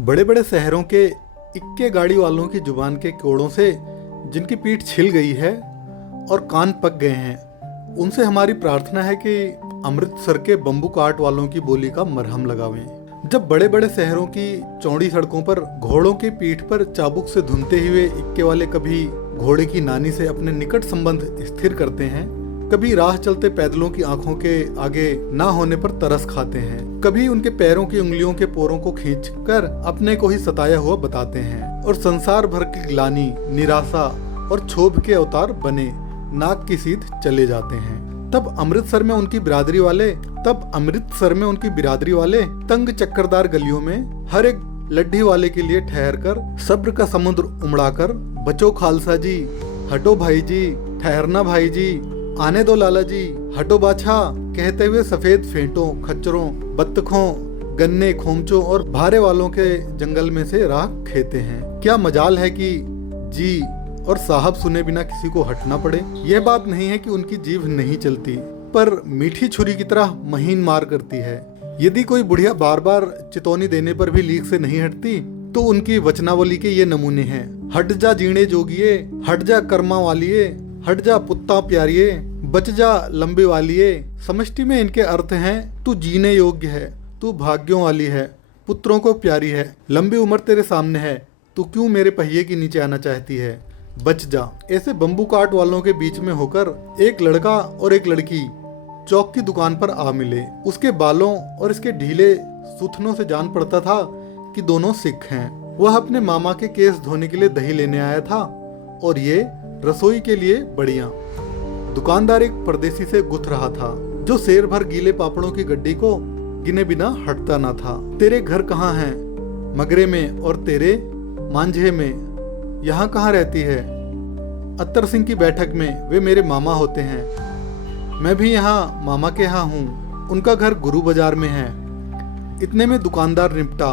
बड़े बड़े शहरों के इक्के गाड़ी वालों की जुबान के कोड़ों से जिनकी पीठ छिल गई है और कान पक गए हैं, उनसे हमारी प्रार्थना है कि अमृतसर के बम्बू काट वालों की बोली का मरहम लगावें। जब बड़े बड़े शहरों की चौड़ी सड़कों पर घोड़ों की पीठ पर चाबुक से धुनते हुए इक्के वाले कभी घोड़े की नानी से अपने निकट संबंध स्थिर करते हैं, कभी राह चलते पैदलों की आंखों के आगे ना होने पर तरस खाते हैं, कभी उनके पैरों की उंगलियों के पोरों को खींचकर अपने को ही सताया हुआ बताते हैं और संसार भर की ग्लानि, निराशा और क्षोभ के अवतार बने नाक की सीध चले जाते हैं। तब अमृतसर में उनकी बिरादरी वाले तंग चक्करदार गलियों में हर एक लड्ढी वाले के लिए ठहर कर सब्र का समुद्र उमड़ाकर बचो खालसा जी, हटो भाई जी, ठहरना भाई जी, आने दो लाला जी, हटो बाछा कहते हुए सफेद फेंटों, खच्चरों, बत्तखों, गन्ने, खोमचों और भारे वालों के जंगल में से राह खेते हैं। क्या मजाल है कि जी और साहब सुने बिना किसी को हटना पड़े। यह बात नहीं है कि उनकी जीभ नहीं चलती, पर मीठी छुरी की तरह महीन मार करती है। यदि कोई बुढ़िया बार बार चितौनी देने पर भी लीक से नहीं हटती, तो उनकी वचनावली के ये नमूने हैं। हट जा जीणे जोगिए, हट जा कर्मा वालिए, हट जा पुत्ता प्यारिये, बच जा लंबे वालिये। समष्टि में इनके अर्थ हैं, तू जीने योग्य है, तू भाग्यों वाली है, पुत्रों को प्यारी है, लंबी उम्र तेरे सामने है, तू क्यों मेरे पहिए के नीचे आना चाहती है, बच जा। ऐसे बम्बू काट वालों के बीच में होकर एक लड़का और एक लड़की चौक की दुकान पर आ मिले। उसके बालों और इसके ढीले सुथनों से जान पड़ता था कि दोनों सिख हैं। वह अपने मामा के केस धोने के लिए दही लेने आया था और ये रसोई के लिए बड़ियां। दुकानदार एक परदेसी से गुथ रहा था, जो शेर भर गीले पापड़ों की गड्डी को गिने बिना हटता ना था। तेरे घर कहाँ हैं? मगरे में। और तेरे? मांझे में। यहाँ कहाँ रहती है? अत्तर सिंह की बैठक में, वे मेरे मामा होते हैं। मैं भी यहाँ मामा के यहाँ हूँ, उनका घर गुरु बाजार में है। इतने में दुकानदार निपटा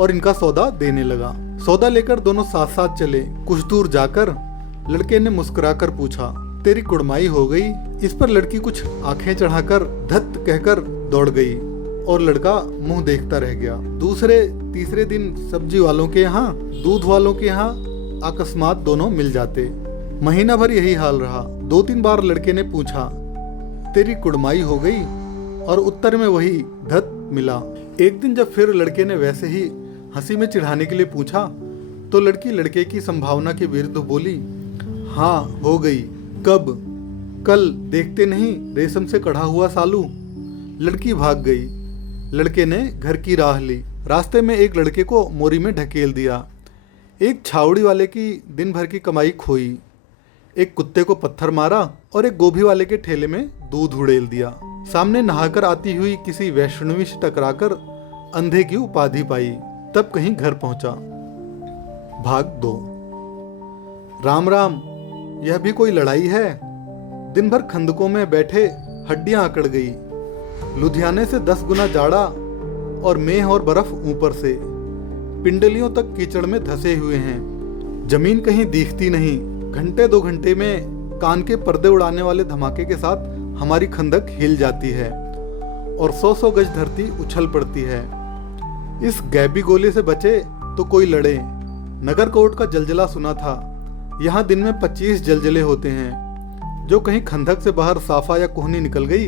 और इनका सौदा देने लगा। सौदा लेकर दोनों साथ साथ चले। कुछ दूर जाकर लड़के ने मुस्कुराकर पूछा, तेरी कुड़माई हो गई? इस पर लड़की कुछ आंखें चढ़ाकर धत कहकर दौड़ गई और लड़का मुंह देखता रह गया। दूसरे तीसरे दिन सब्जी वालों के यहाँ, दूध वालों के यहाँ अकस्मात दोनों मिल जाते। महीना भर यही हाल रहा। 2-3 बार लड़के ने पूछा, तेरी कुड़माई हो गई? और उत्तर में वही धत मिला। एक दिन जब फिर लड़के ने वैसे ही हंसी में चिढ़ाने के लिए पूछा, तो लड़की लड़के की संभावना के विरुद्ध बोली, हाँ हो गई। कब? कल। देखते नहीं रेशम से कढ़ा हुआ सालू। लड़की भाग गई। लड़के ने घर की राह ली। रास्ते में एक लड़के को मोरी में ढकेल दिया। एक छावड़ी वाले की दिन भर की कमाई खोई। एक कुत्ते को पत्थर मारा और एक गोभी वाले के ठेले में दूध उड़ेल दिया। सामने नहाकर आती हुई किसी वैष्णवी से टकराकर अंधे की उपाधि पाई। तब कहीं घर पहुंचा। भाग 2। राम राम, यह भी कोई लड़ाई है? दिन भर खंदकों में बैठे हड्डियां अकड़ गई। लुधियाने से 10 गुना जाड़ा और मेह और बर्फ ऊपर से। पिंडलियों तक कीचड़ में धंसे हुए हैं। जमीन कहीं दिखती नहीं। घंटे 2 घंटे में कान के पर्दे उड़ाने वाले धमाके के साथ हमारी खंदक हिल जाती है और 100-100 गज धरती उछल पड़ती है। इस गैबी गोली से बचे तो कोई लड़े। नगर कोट का जलजला सुना था। यहाँ दिन में 25 जलजले होते हैं। जो कहीं खंदक से बाहर साफा या कोहनी निकल गई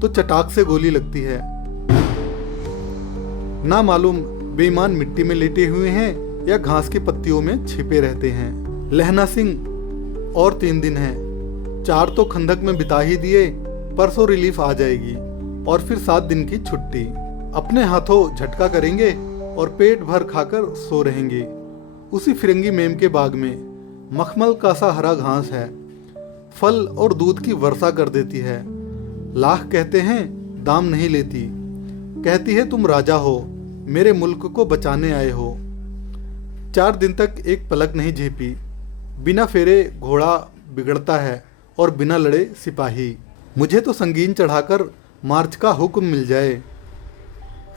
तो चटाक से गोली लगती है। ना मालूम बेईमान मिट्टी में लेटे हुए हैं या घास की पत्तियों में छिपे रहते हैं। लहना सिंह और 3 दिन हैं। 4 तो खंदक में बिता ही दिए। परसों रिलीफ आ जाएगी और फिर 7 दिन की छुट्टी। अपने हाथों झटका करेंगे और पेट भर खाकर सो रहेंगे। उसी फिरंगी मेम के बाग में मखमल का सा हरा घास है। फल और दूध की वर्षा कर देती है। लाख कहते हैं, दाम नहीं लेती। कहती है तुम राजा हो, मेरे मुल्क को बचाने आए हो। 4 दिन तक एक पलक नहीं झेपी। बिना फेरे घोड़ा बिगड़ता है और बिना लड़े सिपाही। मुझे तो संगीन चढ़ाकर मार्च का हुक्म मिल जाए,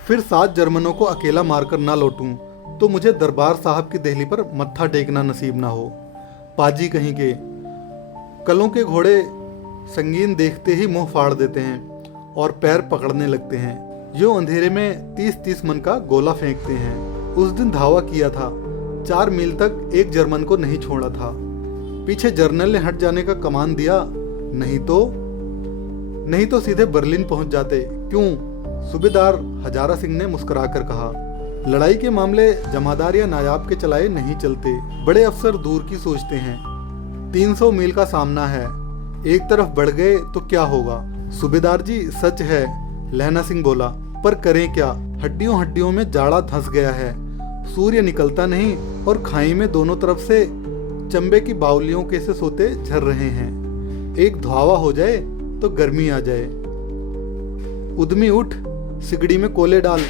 फिर 7 जर्मनों को अकेला मारकर ना लौटूं तो मुझे दरबार साहब की देहली पर मत्था टेकना नसीब ना हो। पाजी कहीं के। कलों के घोड़े संगीन देखते ही मुंह फाड़ देते हैं और पैर पकड़ने लगते हैं। जो अंधेरे में 30-30 मन का गोला फेंकते हैं। उस दिन धावा किया था, 4 मील तक एक जर्मन को नहीं छोड़ा था। पीछे जर्नल ने हट जाने का कमान दिया, नहीं तो सीधे बर्लिन पहुंच जाते। क्यों? सूबेदार हजारा सिंह ने मुस्कुराकर कहा। लड़ाई के मामले जमादार या नायाब के चलाए नहीं चलते, बड़े अफसर दूर की सोचते हैं। 300 मील का सामना है, एक तरफ बढ़ गए तो क्या होगा? सूबेदार जी सच है, लहना सिंह बोला, पर करें क्या? हड्डियों हड्डियों में जाड़ा धंस गया है, सूर्य निकलता नहीं और खाई में दोनों तरफ से चंबे की बावलियों के से सोते झर रहे हैं। एक धावा हो जाए तो गर्मी आ जाए। उद्यमी उठ, सिगड़ी में कोले डाल।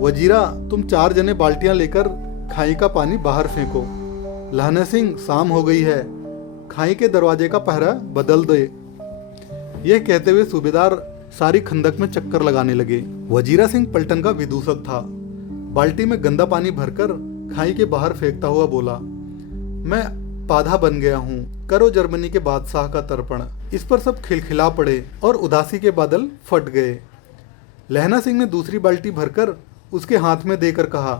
वजीरा, तुम 4 जने बाल्टियां लेकर खाई का पानी बाहर फेंको। लहना सिंह, शाम हो गई है, खाई के दरवाजे का पहरा बदल दे। यह कहते हुए सूबेदार सारी खंदक में चक्कर लगाने लगे। वजीरा सिंह पलटन का विदूषक था। बाल्टी में गंदा पानी भरकर खाई के बाहर फेंकता हुआ बोला, मैं पाधा बन गया हूँ, करो जर्मनी के बादशाह का तर्पण। इस पर सब खिलखिला पड़े और उदासी के बादल फट गए। लहना सिंह ने दूसरी बाल्टी भरकर उसके हाथ में देकर कहा,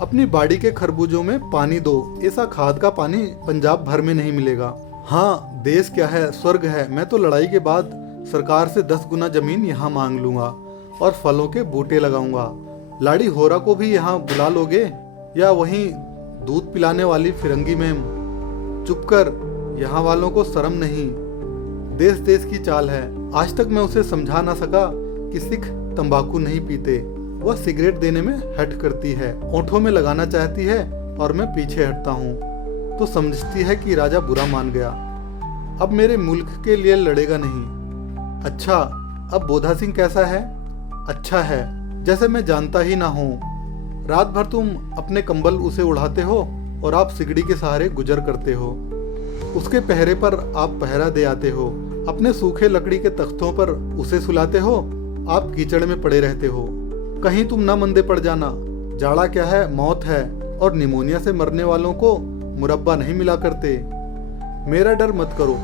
अपनी बाड़ी के खरबूजों में पानी दो, ऐसा खाद का पानी पंजाब भर में नहीं मिलेगा। हाँ, देश क्या है, स्वर्ग है। मैं तो लड़ाई के बाद सरकार से 10 गुना जमीन यहाँ मांग लूंगा और फलों के बूटे लगाऊंगा। लाड़ी होरा को भी यहाँ बुला लोगे या वहीं दूध पिलाने वाली फिरंगी मैम? चुप कर, यहाँ वालों को शर्म नहीं। देश देश की चाल है। आज तक मैं उसे समझा ना सका कि सिख तंबाकू नहीं पीते। वह सिगरेट देने में हट करती है, ओंठों में लगाना चाहती है और मैं पीछे हटता हूँ तो समझती है कि राजा बुरा मान गया, अब मेरे मुल्क के लिए लड़ेगा नहीं। अच्छा, अब बोधा सिंह कैसा है? अच्छा है, जैसे मैं जानता ही ना हूँ। रात भर तुम अपने कंबल उसे उड़ाते हो और आप सिगड़ी के सहारे गुजर करते हो। उसके पहरे पर आप पहरा दे आते हो। अपने सूखे लकड़ी के तख्तों पर उसे सुलाते हो, आप कीचड़ में पड़े रहते हो। कहीं तुम ना मंदे पड़ जाना। जाड़ा क्या है, मौत है, और निमोनिया से मरने वालों को मुरब्बा नहीं मिला करते। मेरा डर मत करो,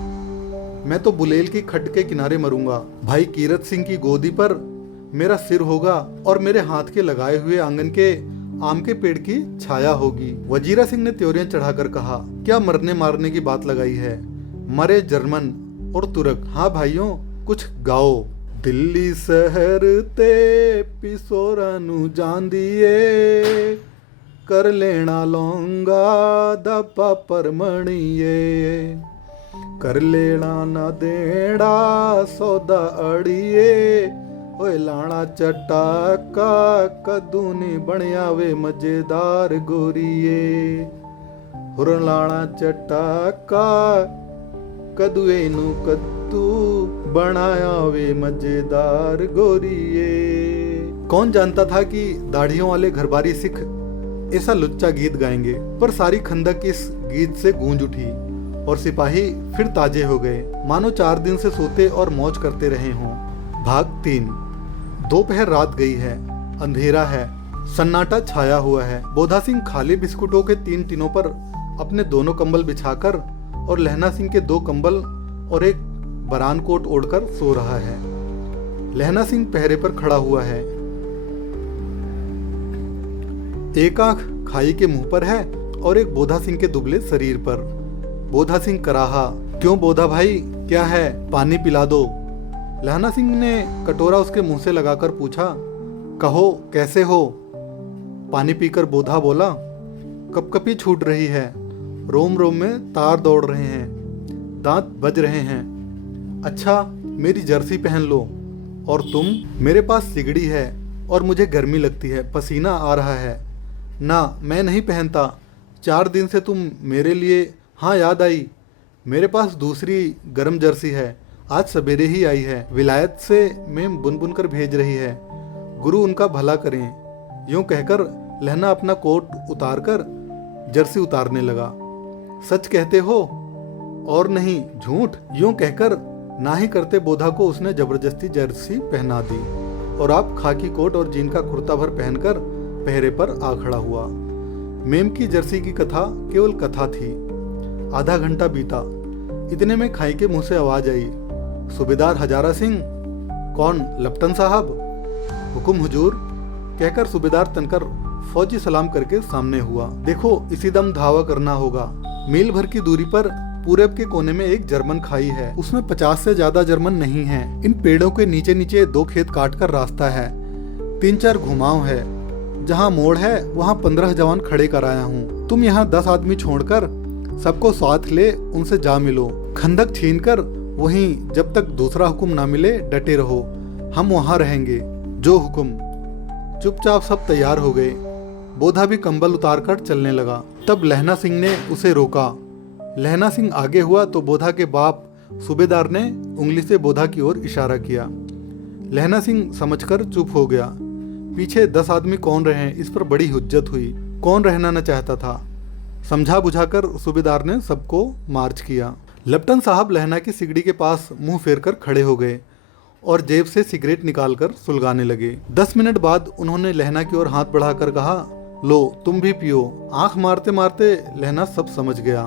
मैं तो बुलेल की खड्ड के किनारे मरूंगा। भाई कीरत सिंह की गोदी पर मेरा सिर होगा और मेरे हाथ के लगाए हुए आंगन के आम के पेड़ की छाया होगी। वजीरा सिंह ने त्योरियां चढ़ाकर कहा, क्या मरने मारने की बात लगाई है? मरे जर्मन और तुर्क। हाँ भाइयों, कुछ गाओ। दिल्ली शहर ते पिसोरा नु जांदिए, कर लेना लौंगा दपा परमणिए, कर लेना ना देड़ा सौदा अड़िए, ओए लाना चटाका कदू नी बनिया वे मजेदार गोरिए, हुरन लाना चटाका कदुए नु कद्दू बनाया वे मजेदार गोरिए। कौन जानता था कि दाढ़ियों वाले घरबारी सिख ऐसा लुच्चा गीत गाएंगे, पर सारी खंदक इस गीत से गूंज उठी और सिपाही फिर ताजे हो गए, मानो 4 दिन से सोते और मौज करते रहे हों। भाग 3। दोपहर रात गई है, अंधेरा है, सन्नाटा छाया हुआ है। बोधा सिंह खाली बिस्कुटों के 3 टिनों पर अपने दोनों कंबल बिछाकर और लहना सिंह के 2 कंबल और एक बरान कोट ओढ़कर सो रहा है। लहना सिंह पहरे पर खड़ा हुआ है, एक आंख खाई के मुंह पर है और एक बोधा सिंह के दुबले शरीर पर। बोधा सिंह कराहा, क्यों बोधा भाई, क्या है, पानी पिला दो। लहना सिंह ने कटोरा उसके मुंह से लगाकर पूछा, कहो कैसे हो। पानी पीकर बोधा बोला, कपकपी छूट रही है, रोम रोम में तार दौड़ रहे हैं, दांत बज रहे हैं। अच्छा, मेरी जर्सी पहन लो। और तुम? मेरे पास सिगड़ी है और मुझे गर्मी लगती है, पसीना आ रहा है। ना, मैं नहीं पहनता, 4 दिन से तुम मेरे लिए। हाँ, याद आई, मेरे पास दूसरी गर्म जर्सी है, आज सवेरे ही आई है, विलायत से मैम बुन बुन कर भेज रही है, गुरु उनका भला करें। यूं कहकर लहना अपना कोट उतारकर जर्सी उतारने लगा। सच कहते हो? और नहीं झूठ। यूं कहकर ना ही करते बोधा को उसने जबरदस्ती जर्सी पहना दी और आप खाकी कोट और जीन का कुर्ता भर पहनकर पहरे पर आ खड़ा हुआ। मेम की जर्सी की कथा केवल कथा थी। आधा घंटा बीता, इतने में खाई के मुंह से आवाज आई, सूबेदार हजारा सिंह। कौन? लप्टन साहब। हुकुम हुजूर, कहकर सूबेदार तनकर फौजी सलाम करके सामने हुआ। देखो, इसी दम धावा करना होगा। मील भर की दूरी पर पूरब के कोने में एक जर्मन खाई है। उसमें 50 से ज्यादा जर्मन नहीं हैं। इन पेड़ों के नीचे नीचे 2 खेत काट कर रास्ता है। 3-4 घुमाव है। जहाँ मोड़ है वहाँ 15 जवान खड़े कराया हूँ। तुम यहाँ 10 आदमी छोड़कर सबको साथ ले उनसे जा मिलो। खंदक छीनकर वहीं जब तक दूसरा हुक्म ना मिले डटे रहो। हम वहाँ रहेंगे। जो हुक्म। चुपचाप सब तैयार हो गए। बोधा भी कंबल उतारकर चलने लगा। तब लहना सिंह ने उसे रोका। लहना सिंह आगे हुआ तो बोधा के बाप सूबेदार ने उंगली से बोधा की ओर इशारा किया। लहना सिंह समझकर चुप हो गया। पीछे 10 आदमी कौन रहे इस पर बड़ी हुज्जत हुई। कौन रहना न चाहता था। समझा बुझाकर सूबेदार ने सबको मार्च किया। लेफ्टिनेंट साहब लहना की सिगड़ी के पास मुंह फेर कर खड़े हो गए और जेब से सिगरेट निकालकर सुलगाने लगे। 10 मिनट बाद उन्होंने लहना की ओर हाथ बढ़ाकर कहा, लो तुम भी पियो। आंख मारते मारते लहना सब समझ गया।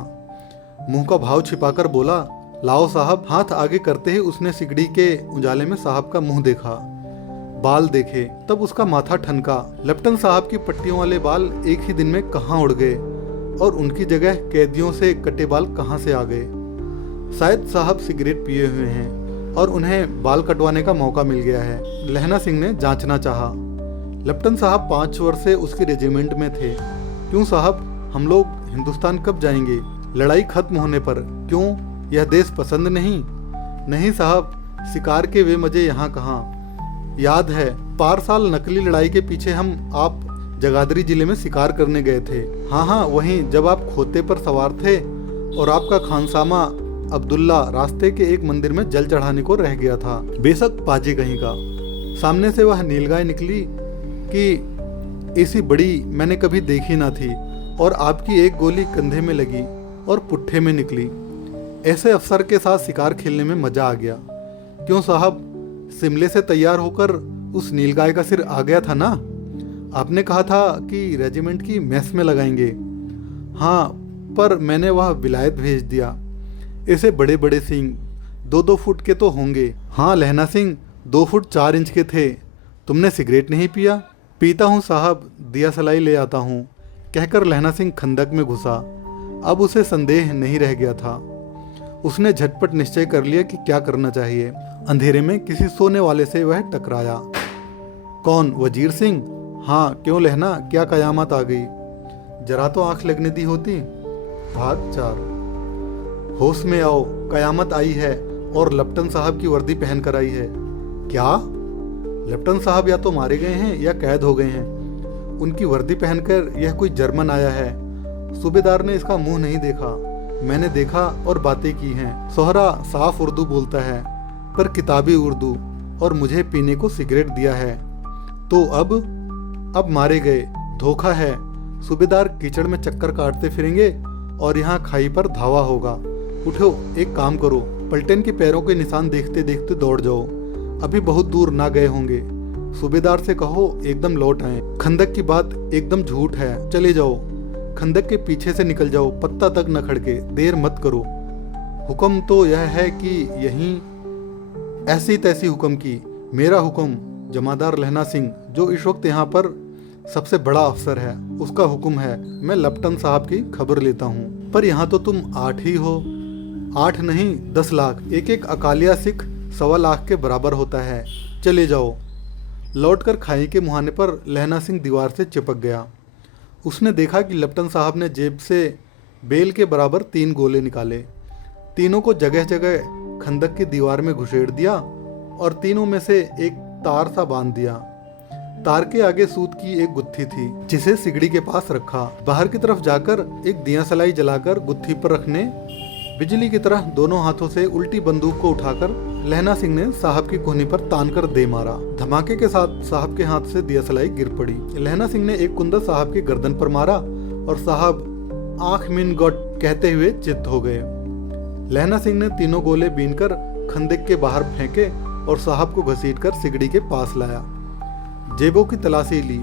मुंह का भाव छिपाकर बोला, लाओ साहब। हाथ आगे करते ही उसने सिगड़ी के उजाले में साहब का मुंह देखा, बाल देखे। तब उसका माथा ठनका। लेफ्टिनेंट साहब की पट्टियों वाले बाल एक ही दिन में कहाँ उड़ गए और उनकी जगह कैदियों से कटे बाल कहाँ से आ गए। शायद साहब सिगरेट पिए हुए हैं और उन्हें बाल कटवाने का मौका मिल गया है। लहना सिंह ने जांचना चाहा। लेफ्टिनेंट साहब 5 वर्ष से उसके रेजिमेंट में थे। क्यों साहब, हम लोग हिंदुस्तान कब जाएंगे? लड़ाई खत्म होने पर। क्यों, यह देश पसंद नहीं? नहीं साहब, शिकार के वे मजे यहाँ कहाँ। याद है, पार साल नकली लड़ाई के पीछे आप जगाधरी जिले में शिकार करने गए थे। हाँ, वहीं जब आप खोते पर सवार थे और आपका खानसामा अब्दुल्ला रास्ते के एक मंदिर में जल चढ़ाने को रह गया था। बेशक पाजी कहीं का। सामने से वह नीलगाय निकली कि ऐसी बड़ी मैंने कभी देखी ना थी और आपकी एक गोली कंधे में लगी और पुट्ठे में निकली। ऐसे अफसर के साथ शिकार खेलने में मजा आ गया। क्यों साहब, शिमले से तैयार होकर उस नीलगाय का सिर आ गया था ना? आपने कहा था कि रेजिमेंट की मेस में लगाएंगे। हाँ, पर मैंने वह विलायत भेज दिया। ऐसे बड़े बड़े सिंह 2-2 फुट के तो होंगे। हाँ लहना सिंह 2 फुट 4 इंच के थे। तुमने सिगरेट नहीं पिया? पीता हूँ साहब, दिया सलाई ले आता हूँ, कहकर लहना सिंह खंदक में घुसा। अब उसे संदेह नहीं रह गया था। उसने झटपट निश्चय कर लिया कि क्या करना चाहिए। अंधेरे में किसी सोने वाले से वह टकराया। कौन, वजीर सिंह? हाँ, क्यों लहना, क्या कयामत आ गई? जरा तो आंख लगने दी होती। भाग 4। होश में आओ, कयामत आई है और लेफ्टिनेंट साहब की वर्दी पहन कर आई है। क्या? लेफ्टिनेंट साहब या तो मारे गए हैं या कैद हो गए हैं। उनकी वर्दी पहनकर यह कोई जर्मन आया है। सूबेदार ने इसका मुंह नहीं देखा, मैंने देखा और बातें की हैं। सोहरा साफ उर्दू बोलता है, पर किताबी उर्दू, और मुझे पीने को सिगरेट दिया है। तो अब मारे गए। धोखा है। सूबेदार कीचड़ में चक्कर काटते फिरेंगे और यहाँ खाई पर धावा होगा। उठो, एक काम करो, पलटन के पैरों के निशान देखते देखते दौड़ जाओ। अभी बहुत दूर ना गए होंगे। सूबेदार से कहो एकदम लौट आए। खंदक की बात एकदम झूठ है, चले जाओ। खंदक के पीछे से निकल जाओ, पत्ता तक न खड़के, देर मत करो। हुक्म तो यह है कि यहीं ऐसी तैसी हुक्म की। मेरा हुक्म, जमादार लहना सिंह, जो इस वक्त यहाँ पर सबसे बड़ा अफसर है, उसका हुक्म है। मैं लेफ्टिनेंट साहब की खबर लेता हूँ। पर यहाँ तो तुम 8 ही हो। 8 नहीं, 10 लाख। एक अकालिया सिख 1.25 लाख के बराबर होता है। चले जाओ। लौटकर खाई के मुहाने पर लहना सिंह दीवार से चिपक गया। उसने देखा कि लेफ्टिनेंट साहब ने जेब से बेल के बराबर 3 गोले निकाले। तीनों को जगह जगह खंदक की दीवार में घुसेड़ दिया और तीनों में से एक तार सा बांध दिया। तार के आगे सूत की एक गुत्थी थी, जिसे सिगड़ी के पास रखा। बाहर की तरफ जाकर एक दिया सलाई जलाकर गुत्थी पर रखने, बिजली की तरह दोनों हाथों से उल्टी बंदूक को उठाकर लहना सिंह ने साहब की कोहनी पर तान कर दे मारा। धमाके के साथ साहब के हाथ से दिया सलाई गिर पड़ी। लहना सिंह ने एक कुंदा साहब की गर्दन पर मारा और साहब आंख मीन गॉड कहते हुए चित्त हो गए। लहना सिंह ने तीनों गोले बीनकर खंदक के बाहर फेंके और साहब को घसीटकर सिगड़ी के पास लाया। जेबों की तलाशी ली।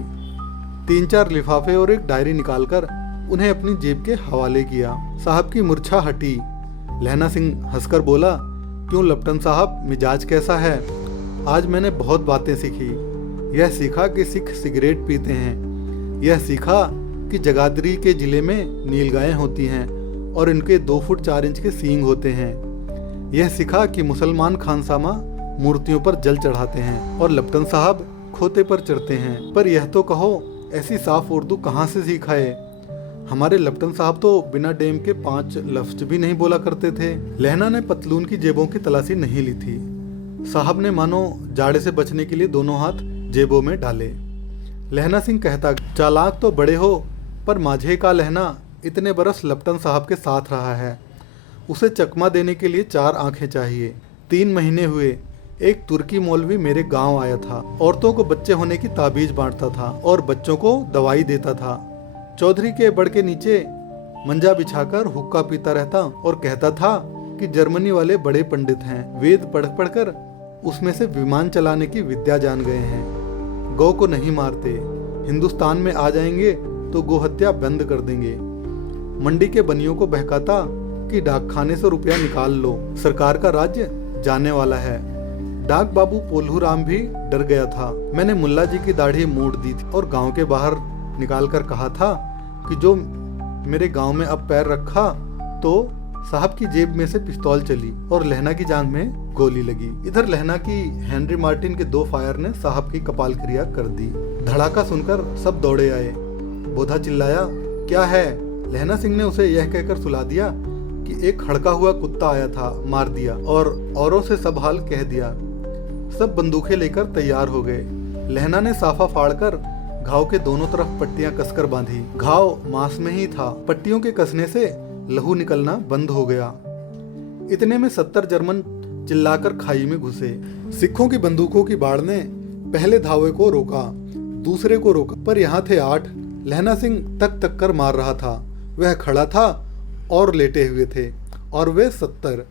3-4 लिफाफे और एक डायरी निकालकर उन्हें अपनी जेब के हवाले किया। साहब की मूर्छा हटी। लहना सिंह हंसकर बोला, क्यों लेफ्टिनेंट साहब, मिजाज कैसा है? आज मैंने बहुत बातें सीखी। यह सीखा कि सिख सिगरेट पीते हैं, यह सीखा कि जगाधरी के जिले में नीलगायें होती हैं और इनके 2 फुट 4 इंच के सींग होते हैं। यह सीखा कि मुसलमान खानसामा मूर्तियों पर जल चढ़ाते हैं और लपटन साहब खोते पर चढ़ते हैं। पर यह तो कहो, ऐसी साफ उर्दू कहाँ से सीखा है? हमारे लपटन साहब तो बिना डेम के 5 लफ्ज भी नहीं बोला करते थे। लहना ने पतलून की जेबों की तलाशी नहीं ली थी। साहब ने मानो जाड़े से बचने के लिए दोनों हाथ जेबों में डाले। लहना सिंह कहता, चालाक तो बड़े हो, पर माझे का लहना इतने बरस लपटन साहब के साथ रहा है। उसे चकमा देने के लिए 4 आंखें चाहिए। 3 महीने हुए, एक तुर्की मौलवी मेरे गांव आया था। औरतों को बच्चे होने की ताबीज बांटता था और बच्चों को दवाई देता था। चौधरी के बड़ के नीचे मंजा बिछाकर हुक्का पीता रहता और कहता था कि जर्मनी वाले बड़े पंडित हैं, वेद पढ़ पढ़कर उसमें से विमान चलाने की विद्या जान गए हैं। गौ को नहीं मारते, हिंदुस्तान में आ जाएंगे तो गोहत्या बंद कर देंगे। मंडी के बनियों को बहकाता कि डाकखाने से रुपया निकाल लो, सरकार का राज्य जाने वाला है। डाक बाबू पोल्हू राम भी डर गया था। मैंने मुल्ला जी की दाढ़ी मोड़ दी थी और गांव के बाहर निकाल कर कहा था कि जो मेरे गांव में अब पैर रखा तो साहब की जेब में से पिस्तौल चली और लहना की जांघ में गोली लगी। इधर लहना की हेनरी मार्टिन के 2 फायर ने साहब की कपाल क्रिया कर दी। धड़ाका सुनकर सब दौड़े आए। बोधा चिल्लाया, क्या है? लहना सिंह ने उसे यह कहकर सुला दिया कि एक हड़का हुआ कुत्ता आया था, मार दिया, और औरों से सब हाल कह दिया। सब बंदूकें लेकर तैयार हो गए। लहना ने साफा फाड़कर घाव के दोनों तरफ पट्टियां कसकर बांधी। घाव मांस में ही था। पट्टियों के कसने से लहू निकलना बंद हो गया। इतने में 70 जर्मन चिल्लाकर खाई में घुसे। सिखों की बंदूकों की बाढ़ ने पहले धावे को रोका, दूसरे को रोका, पर यहाँ थे 8। लहना सिंह तक तक कर मार रहा था। वह खड़ा था और लेटे हुए थे और वे 70।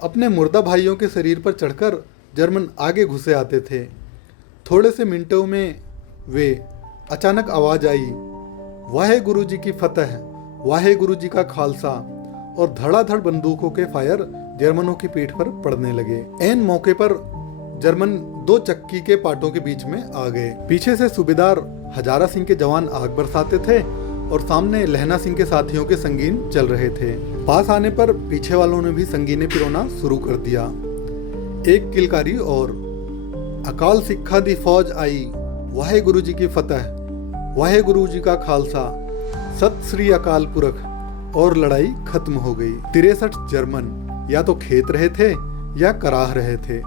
अपने मुर्दा भाइयों के शरीर पर चढ़कर जर्मन आगे घुसे आते थे। थोड़े से मिनटों में वे अचानक आवाज आई, वाहे गुरु जी की फतह, वाहे गुरु जी का खालसा, और धड़ाधड़ बंदूकों के फायर जर्मनों की पीठ पर पड़ने लगे। ऐन मौके पर जर्मन 2 चक्की के पाटों के बीच में आ गए। पीछे से सूबेदार हजारा सिंह के जवान आग बरसाते थे और सामने लहना सिंह के साथियों के संगीन चल रहे थे। पास आने पर पीछे वालों ने भी संगीने पिरोना शुरू कर दिया। एक किलकारी और, अकाल सिक्खा दी फौज आई, वाहे गुरु जी की फतह, वाहे गुरु जी का खालसा, सत श्री अकाल पुरख, और लड़ाई खत्म हो गई। 63 जर्मन या तो खेत रहे थे या कराह रहे थे।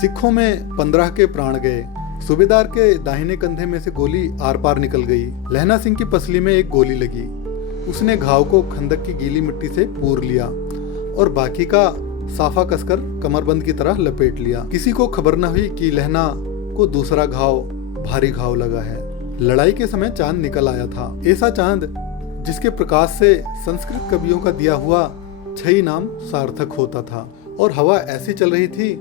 सिखों में 15 के प्राण गए। सूबेदार के दाहिने कंधे में से गोली आर पार निकल गई। लहना सिंह की पसली में एक गोली लगी। उसने घाव को खंदक की गीली मिट्टी से पूर लिया और बाकी का साफा कसकर कमरबंद की तरह लपेट लिया। किसी को खबर न हुई कि लहना को दूसरा घाव, भारी घाव लगा है। लड़ाई के समय चांद निकल आया था, ऐसा चांद जिसके प्रकाश से संस्कृत कवियों का दिया हुआ छई नाम सार्थक होता था। और हवा ऐसी चल रही थी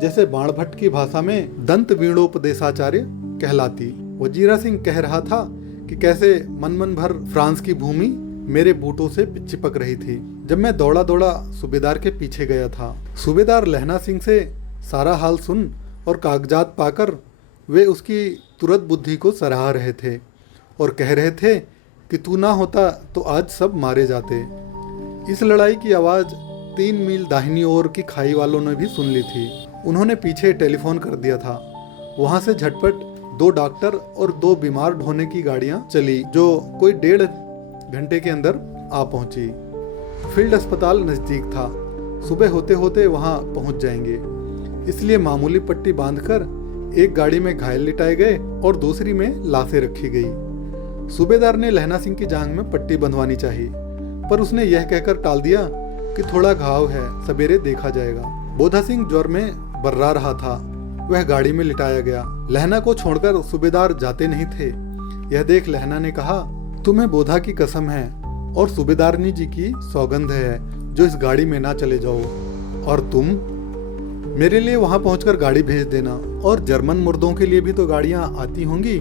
जैसे बाणभट्ट की भाषा में दंत वीणोपदेशाचार्य कहलाती। वजीरा सिंह कह रहा था कि कैसे मन भर फ्रांस की भूमि मेरे बूटों से चिपक रही थी जब मैं दौड़ा दौड़ा सूबेदार के पीछे गया था। सूबेदार लहना सिंह से सारा हाल सुन और कागजात पाकर वे उसकी तुरंत बुद्धि को सराह रहे थे और कह रहे थे कि तू ना होता तो आज सब मारे जाते। इस लड़ाई की आवाज़ 3 मील दाहिनी ओर की खाई वालों ने भी सुन ली थी। उन्होंने पीछे टेलीफोन कर दिया था। वहाँ से झटपट 2 डॉक्टर और 2 बीमार ढोने की गाड़ियाँ चली जो कोई 1.5 घंटे के अंदर आ पहुँची। फील्ड अस्पताल नज़दीक था, सुबह होते होते वहाँ पहुँच जाएंगे, इसलिए मामूली पट्टी बांधकर एक गाड़ी में घायल लिटाए गए और दूसरी में लाशें रखी गई। सूबेदार ने लहना सिंह की जांघ में पट्टी बंधवानी चाहिए, पर उसने यह कहकर टाल दिया कि थोड़ा घाव है, सवेरे देखा जाएगा। बोधा सिंह ज्वर में बर्रा रहा था, वह गाड़ी में लिटाया गया। लहना को छोड़कर सूबेदार जाते नहीं थे। यह देख लहना ने कहा, तुम्हें बोधा की कसम है और सूबेदारनी जी की सौगंध है जो इस गाड़ी में ना चले जाओ, और तुम मेरे लिए वहां पहुंचकर गाड़ी भेज देना, और जर्मन मुर्दों के लिए भी तो गाड़ियां आती होंगी।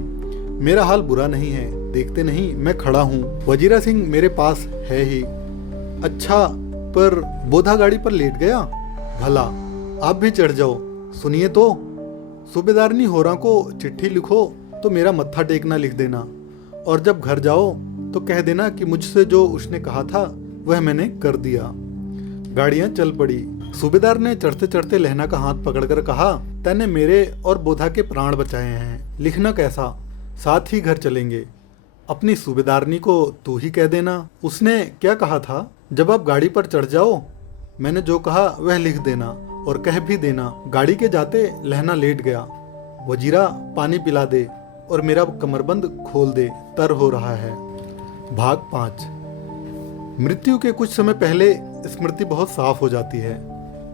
मेरा हाल बुरा नहीं है, देखते नहीं मैं खड़ा हूँ, वजीरा सिंह मेरे पास है ही। अच्छा, पर बोधा गाड़ी पर लेट गया, भला आप भी चढ़ जाओ। सुनिए तो, सूबेदारनी होरा को चिट्ठी लिखो तो मेरा मत्था टेकना लिख देना, और जब घर जाओ तो कह देना कि मुझसे जो उसने कहा था वह मैंने कर दिया। गाड़ियां चल पड़ी। सूबेदार ने चढ़ते चढ़ते लहना का हाथ पकड़कर कहा, तैने मेरे और बोधा के प्राण बचाए हैं, लिखना कैसा, साथ ही घर चलेंगे। अपनी सूबेदारनी को तू ही कह देना। उसने क्या कहा था, जब आप गाड़ी पर चढ़ जाओ मैंने जो कहा वह लिख देना और कह भी देना। गाड़ी के जाते लहना लेट गया। वजीरा पानी पिला दे और मेरा कमरबंद खोल दे, तर हो रहा है। भाग 5। मृत्यु के कुछ समय पहले स्मृति बहुत साफ हो जाती है।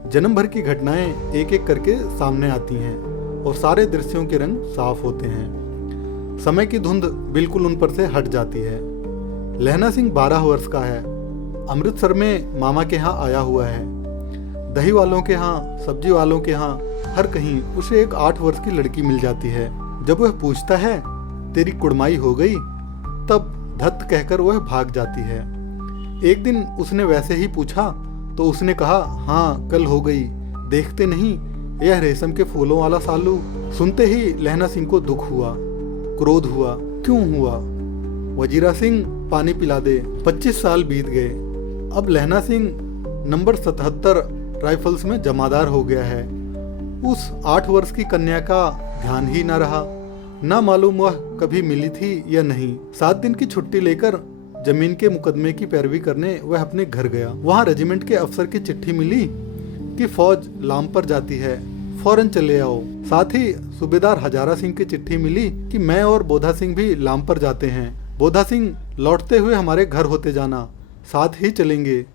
जन्म भर की घटनाएं एक एक करके सामने आती हैं और सारे दृश्यों के रंग साफ होते हैं। समय की धुंध बिल्कुल उन पर से हट जाती है। लहना सिंह 12 वर्ष का है। अमृतसर में मामा के यहाँ आया हुआ है। दही वालों के यहाँ, सब्जी वालों के यहाँ, हर कहीं उसे एक 8 वर्ष की लड़की मिल जाती है। जब वह पूछता है तेरी कुड़माई हो गई, तब धत कहकर वह भाग जाती है। एक दिन उसने वैसे ही पूछा तो उसने कहा, हाँ कल हो गई, देखते नहीं यह रेशम के फूलों वाला सालू। सुनते ही लहना सिंह को दुख हुआ, क्रोध हुआ। क्यों हुआ? वजीरा सिंह पानी पिला दे। 25 साल बीत गए। अब लहना सिंह नंबर 77 राइफल्स में जमादार हो गया है। उस 8 वर्ष की कन्या का ध्यान ही न रहा। ना मालूम वह कभी मिली थी या नहीं। 7 दिन की छुट्टी लेकर जमीन के मुकदमे की पैरवी करने वह अपने घर गया। वहाँ रेजिमेंट के अफसर की चिट्ठी मिली कि फौज लाम पर जाती है, फौरन चले आओ। साथ ही सूबेदार हजारा सिंह की चिट्ठी मिली कि मैं और बोधा सिंह भी लाम पर जाते हैं। बोधा सिंह लौटते हुए हमारे घर होते जाना, साथ ही चलेंगे।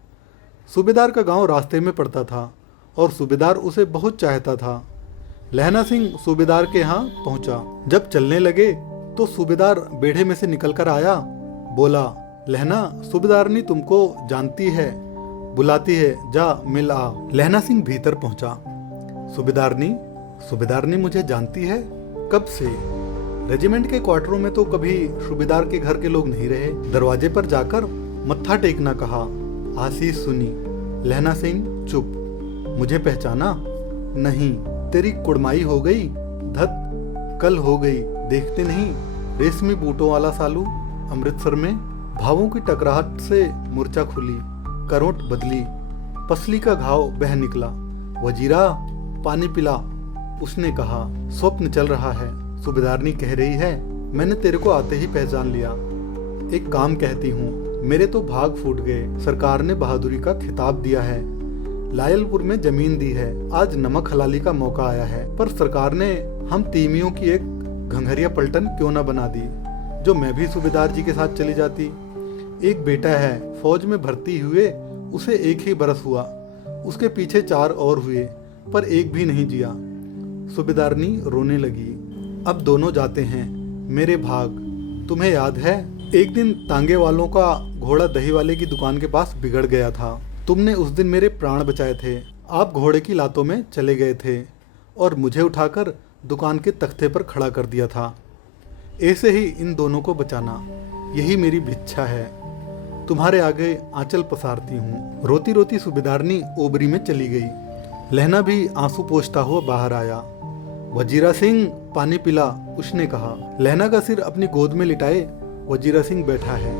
सूबेदार का गांव रास्ते में पड़ता था और सूबेदार उसे बहुत चाहता था। लहना सिंह सूबेदार के यहाँ पहुंचा। जब चलने लगे तो सूबेदार बेड़े में से निकलकर आया। बोला, लहना सूबेदारनी तुमको जानती है, बुलाती है, जा मिल आ। लहना सिंह भीतर पहुंचा। सूबेदारनी मुझे जानती है? कब से? रेजिमेंट के क्वार्टरों में तो कभी सूबेदार के घर के लोग नहीं रहे। दरवाजे पर जाकर मत्था टेकना कहा। आशीष सुनी। लहना सिंह चुप। मुझे पहचाना? नहीं। तेरी कुड़माई हो गई? धत कल हो गई, देखते नहीं रेशमी बूटों वाला सालू। अमृतसर में भावों की टकराहट से मूर्छा खुली, करोट बदली, पसली का घाव बह निकला। वजीरा पानी पिला, उसने कहा। स्वप्न चल रहा है। सूबेदारनी कह रही है, मैंने तेरे को आते ही पहचान लिया। एक काम कहती हूँ, मेरे तो भाग फूट गए। सरकार ने बहादुरी का खिताब दिया है, लायलपुर में जमीन दी है। आज नमक हलाली का मौका आया है, पर सरकार ने हम तीमियों की एक घंघरिया पलटन क्यों न बना दी, जो मैं भी सूबेदार जी के साथ चली जाती। एक बेटा है, फौज में भर्ती हुए उसे 1 ही बरस हुआ। उसके पीछे 4 और हुए, पर एक भी नहीं जिया। सूबेदारनी रोने लगी। अब दोनों जाते हैं, मेरे भाग। तुम्हें याद है, एक दिन तांगे वालों का घोड़ा दही वाले की दुकान के पास बिगड़ गया था। तुमने उस दिन मेरे प्राण बचाए थे। आप घोड़े की लातों में चले गए थे और मुझे उठाकर दुकान के तख्ते पर खड़ा कर दिया था। ऐसे ही इन दोनों को बचाना, यही मेरी भिक्षा है। तुम्हारे आगे आंचल पसारती हूँ। रोती रोती सूबेदारनी ओबरी में चली गई। लहना भी आंसू पोंछता हुआ बाहर आया। वजीरा सिंह पानी पिला, उसने कहा। लहना का सिर अपनी गोद में लिटाए वजीरा सिंह बैठा है।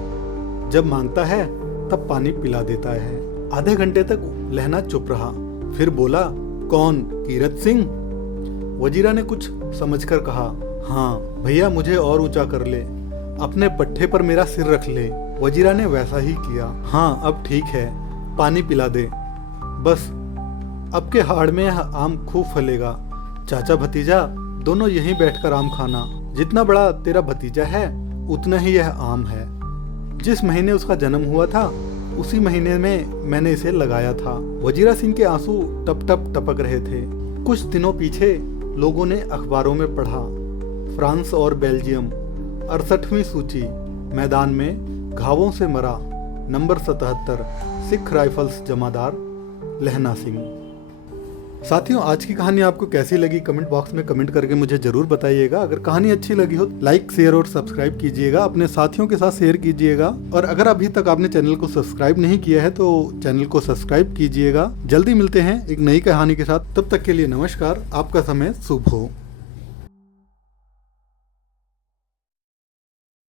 जब मांगता है तब पानी पिला देता है। आधे घंटे तक लहना चुप रहा, फिर बोला, कौन? कीरत सिंह? वजीरा ने कुछ समझकर कहा, हाँ भैया, मुझे और ऊंचा कर ले, अपने पट्टे पर मेरा सिर रख ले। वजीरा ने वैसा ही किया। हाँ अब ठीक है, पानी पिला दे। बस अब के हाड़ में यह आम खूब फलेगा। चाचा भतीजा दोनों यहीं बैठकर आम खाना। जितना बड़ा तेरा भतीजा है उतना ही यह आम है। जिस महीने उसका जन्म हुआ था उसी महीने में मैंने इसे लगाया था। वजीरा सिंह के आंसू टप टप टपक रहे थे। कुछ दिनों पीछे लोगों ने अखबारों में पढ़ा, फ्रांस और बेल्जियम 68वीं सूची, मैदान में घावों से मरा, नंबर 77 सिख राइफल्स जमादार लहना सिंह। साथियों, आज की कहानी आपको कैसी लगी कमेंट बॉक्स में कमेंट करके मुझे जरूर बताइएगा। अगर कहानी अच्छी लगी हो लाइक, शेयर और सब्सक्राइब कीजिएगा, अपने साथियों के साथ शेयर कीजिएगा। और अगर अभी तक आपने चैनल को सब्सक्राइब नहीं किया है तो चैनल को सब्सक्राइब कीजिएगा। जल्दी मिलते हैं एक नई कहानी के साथ, तब तक के लिए नमस्कार। आपका समय शुभ हो।